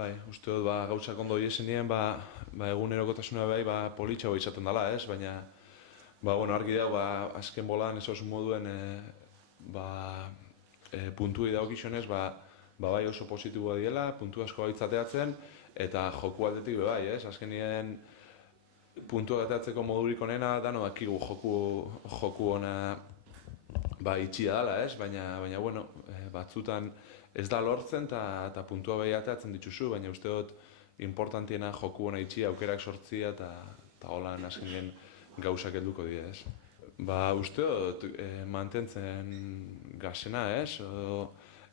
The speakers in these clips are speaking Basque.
bai, uste dut gauzak ondo iesenien, egunerokotasuna politxago izaten dela, ez? Baina, bueno, argi dago, azken bolan ez oso moduen puntuei dagokizionez, bai oso positiboa diela, puntu asko gaitzateatzen, eta joku aldetik bai, ez? Azkenien puntua gateatzeko modurik onena, dano dakigu joku ona itxia dela, ez? Baina, bueno, batzutan ez da lortzen eta puntua behi ateatzen dituzu, baina uste dut importantiena joku ona itxia, aukerak sortzia eta holan azkenien gauzak helduko dira, ez? Uste dut mantentzen gazena, ez?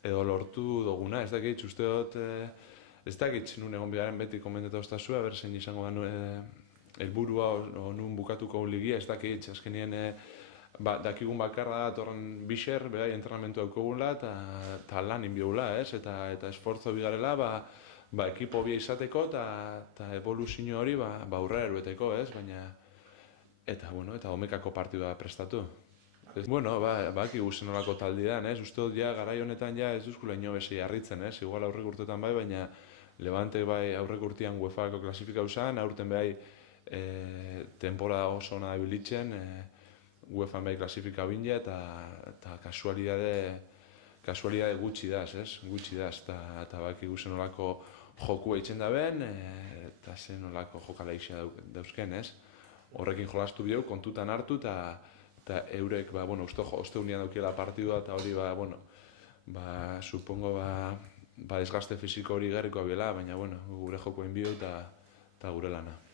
Edo lortu duguna, ez dakit, uste dut, ez dakit, nun egon bidaren beti komenteta oztazua, berzen izango da helburua o nun bukatuko ligia, ez dakit, azkenien dakigun bakarra da torren bixer, behai entrenamentu daukogula eta lan inbiogula, ez? Eta esfortzo bigarela, ekipo bia izateko eta evoluzio hori aurrera erueteko, ez? Baina, eta omekako partidua prestatu. Bueno, baki guzen olako taldean, ez? Uste dut, garai honetan ez duzkula inobesi harritzen, ez? Igual aurrek urtetan baina Levante aurrek urtean UEFA-ko klasifikau zen, aurten temporada oso ona da bilitzen, UEFA klasifikau bine eta kasualidade gutxi daz, ez? Gutxi daz, eta baki guzen olako joku eitzen da ben, eta zen olako jokala isia dauzken, ez? Horrekin jolastu bideu, kontutan hartu, eta eurek, uste unian daukiela partidua, eta hori, supongo, desgaste fisiko hori gerrikoa biela, baina, gure jokoen bideu eta gure lana.